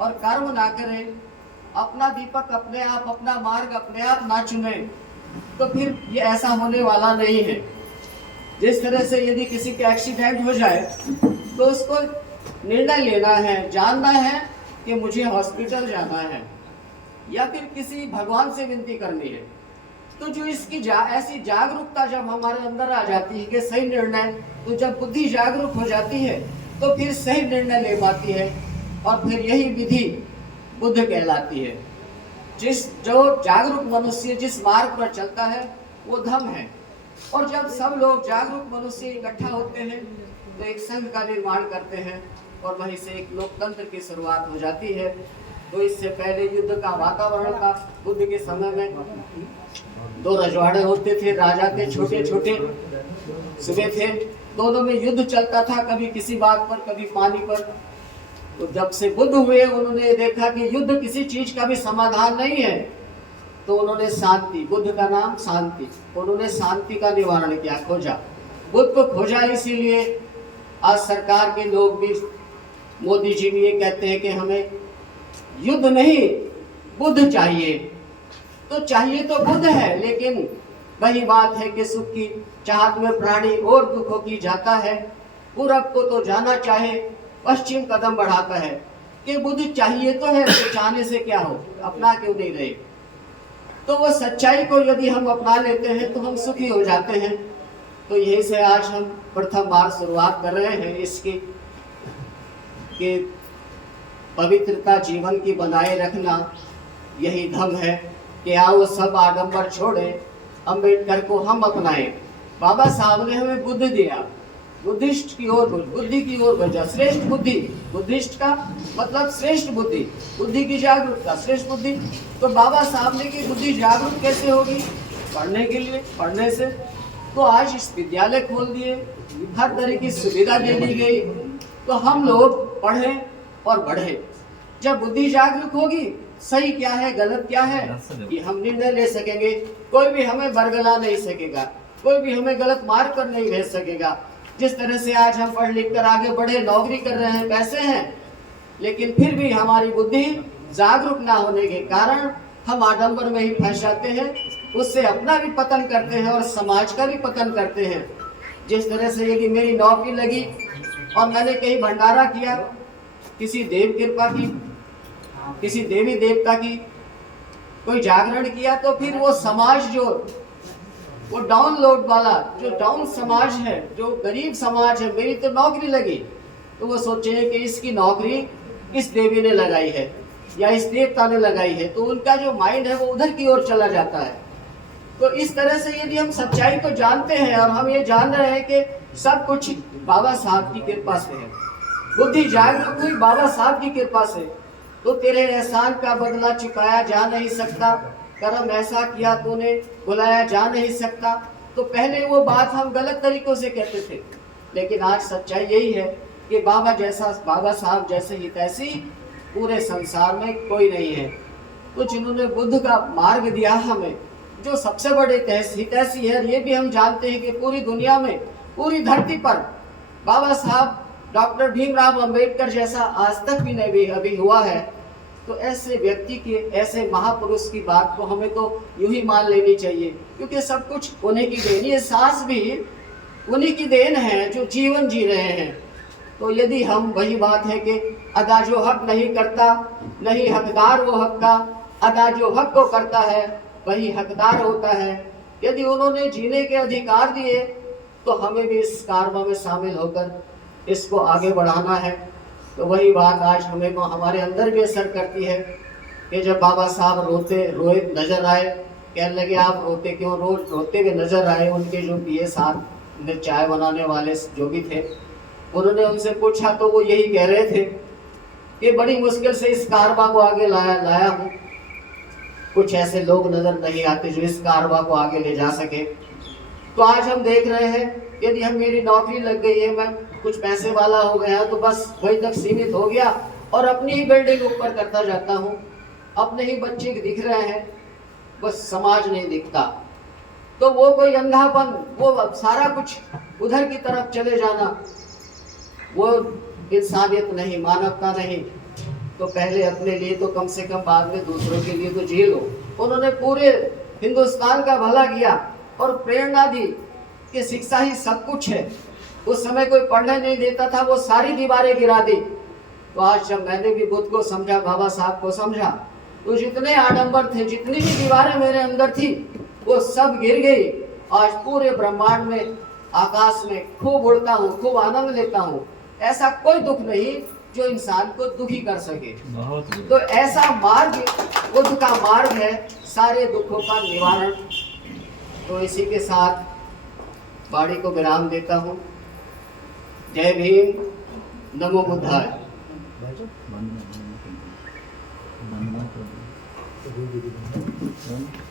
और कर्म ना करे, अपना दीपक अपने आप, अपना मार्ग अपने आप ना चुने, तो फिर ये ऐसा होने वाला नहीं है। जिस तरह से यदि किसी का एक्सीडेंट हो जाए तो उसको निर्णय लेना है, जानना है कि मुझे हॉस्पिटल जाना है, या फिर किसी भगवान से विनती करनी है। तो जो इसकी ऐसी जागरूकता जब हमारे अंदर आ जाती है कि सही निर्णय, तो जब बुद्धि जागरूक हो जाती है तो फिर सही निर्णय ले पाती है, और फिर यही विधि बुद्ध कहलाती है। जो जागरूक मनुष्य जिस मार्ग पर चलता है वो धम है। और जब सब लोग जागरूक मनुष्य इकट्ठा होते हैं तो एक संघ का निर्माण करते हैं, और वहीं से एक लोकतंत्र की शुरुआत हो जाती है। तो इससे पहले युद्ध का वातावरण था। बुद्ध के समय में 2 रजवाड़े होते थे, राजा थे, छोटे छोटे सूबे थे, दोनों में युद्ध चलता था, कभी किसी बात पर, कभी पानी पर। तो जब से बुद्ध हुए उन्होंने देखा कि युद्ध किसी चीज का भी समाधान नहीं है, तो उन्होंने शांति, बुद्ध का नाम शांति, उन्होंने शांति का निवारण किया, खोजा। बुद्ध को खोजा, इसीलिए आज सरकार के लोग भी, मोदी जी भी ये कहते हैं कि हमें युद्ध नहीं बुद्ध चाहिए। तो चाहिए तो बुद्ध है, लेकिन वही बात है कि सुख की चाहत में प्राणी और दुखों की जाता है। पूरब को तो जाना चाहे, पश्चिम कदम बढ़ाता है। कि बुद्ध चाहिए तो है, तो चाहने से क्या हो, अपना क्यों नहीं रहे। तो वो सच्चाई को यदि हम अपना लेते हैं तो हम सुखी हो जाते हैं। तो यही से आज हम प्रथम बार शुरुआत कर रहे हैं इसकी, कि पवित्रता जीवन की बनाए रखना यही धम है। कि आओ सब आडंबर छोड़े, अम्बेडकर को हम अपनाए। बाबा साहब ने हमें बुद्ध दिया, बुद्धिस्ट की ओर, बुद्धि की ओर भेजा, श्रेष्ठ बुद्धि। बुद्धिस्ट का मतलब श्रेष्ठ बुद्धि, बुद्धि की जागरूकता, श्रेष्ठ बुद्धि। तो बाबा साहब ने की बुद्धि जागरूक कैसे होगी, पढ़ने के लिए, पढ़ने से। तो आज इस विद्यालय खोल दिए, हर तरह की सुविधा दे दी गई, तो हम लोग पढ़ें और बढ़े। जब बुद्धि जागरूक होगी, सही क्या है गलत क्या है ये हम निर्णय ले सकेंगे। कोई भी हमें बरगला नहीं सकेगा, कोई भी हमें गलत मार्ग पर नहीं भेज सकेगा। जिस तरह से आज हम पढ़ लिख कर आगे बढ़े, नौकरी कर रहे हैं, पैसे हैं, लेकिन फिर भी हमारी बुद्धि जागरूक ना होने के कारण हम आडंबर में ही फंस जाते हैं। उससे अपना भी पतन करते हैं और समाज का भी पतन करते हैं। जिस तरह से यदि मेरी नौकरी लगी और मैंने कहीं भंडारा किया, किसी देव कृपा की, किसी देवी देवता की कोई जागरण किया, तो फिर वो समाज जो वो डाउनलोड वाला, जो डाउन समाज है, जो गरीब समाज है, मेरी तो नौकरी लगी, तो वो सोचेंगे कि इसकी नौकरी इस देवी ने लगाई है या इस देवता ने लगाई है, तो उनका जो माइंड है वो उधर की ओर चला जाता है। तो इस तरह से यदि हम सच्चाई को जानते हैं और हम ये जान रहे हैं कि सब कुछ बाबा साहब की कृपा से है, बुद्धि जागरूक हुई बाबा साहब की कृपा से, तो तेरे एहसान का बदला चुकाया जा नहीं सकता, कर्म ऐसा किया तूने बुलाया जा नहीं सकता। तो पहले वो बात हम गलत तरीकों से कहते थे, लेकिन आज सच्चाई यही है कि बाबा साहब जैसे हितैषी पूरे संसार में कोई नहीं है। तो जिन्होंने बुद्ध का मार्ग दिया हमें, जो सबसे बड़े हितैषी है, ये भी हम जानते हैं कि पूरी दुनिया में, पूरी धरती पर बाबा साहब डॉक्टर भीमराव अंबेडकर जैसा आज तक भी नहीं अभी हुआ है। तो ऐसे व्यक्ति की, ऐसे महापुरुष की बात को हमें तो यूं ही मान लेनी चाहिए, क्योंकि सब कुछ उन्हीं की देन, ये सांस भी उन्हीं की देन है जो जीवन जी रहे हैं। तो यदि हम, वही बात है कि अदा जो हक नहीं करता नहीं हकदार वो हक का, अदा जो हक को करता है वही हकदार होता है। यदि उन्होंने जीने के अधिकार दिए तो हमें भी इस कारवा में शामिल होकर इसको आगे बढ़ाना है। तो वही बात आज हमें हमारे अंदर भी असर करती है कि जब बाबा साहब रोए नजर आए, कहने लगे आप रोते क्यों, रोज रोते हुए नजर आए। उनके जो पिए साथ में चाय बनाने वाले जो भी थे, उन्होंने उनसे पूछा तो वो यही कह रहे थे कि बड़ी मुश्किल से इस कारवा को आगे लाया हूँ, कुछ ऐसे लोग नजर नहीं आते जो इस कारवा को आगे ले जा सके। तो आज हम देख रहे हैं, यदि हम, मेरी नौकरी लग गई है, मैं कुछ पैसे वाला हो गया तो बस वही तक सीमित हो गया और अपनी ही बिल्डिंग ऊपर करता जाता हूँ, अपने ही बच्चे दिख रहे हैं, बस समाज नहीं दिखता। तो वो कोई अंधापन, वो सारा कुछ उधर की तरफ चले जाना, वो इंसानियत नहीं, मानवता नहीं। तो पहले अपने लिए तो कम से कम, बाद में दूसरों के लिए तो जी लो। उन्होंने पूरे हिंदुस्तान का भला किया और प्रेरणा दी कि शिक्षा ही सब कुछ है। उस समय कोई पढ़ने नहीं देता था, वो सारी दीवारें गिरा दी। तो आज जब मैंने भी बुद्ध को समझा, बाबा साहब को समझा, तो जितने आडंबर थे, जितनी भी दीवारें मेरे अंदर थी, वो सब गिर गई। आज पूरे ब्रह्मांड में, आकाश में खूब उड़ता हूँ, खूब आनंद लेता हूँ। ऐसा कोई दुख नहीं जो इंसान को दुखी कर सके। तो ऐसा मार्ग बुद्ध का मार्ग है, सारे दुखों का निवारण। तो इसी के साथ वाणी को विराम देता हूँ। जय भीम, नमो बुद्धाय। Thank you.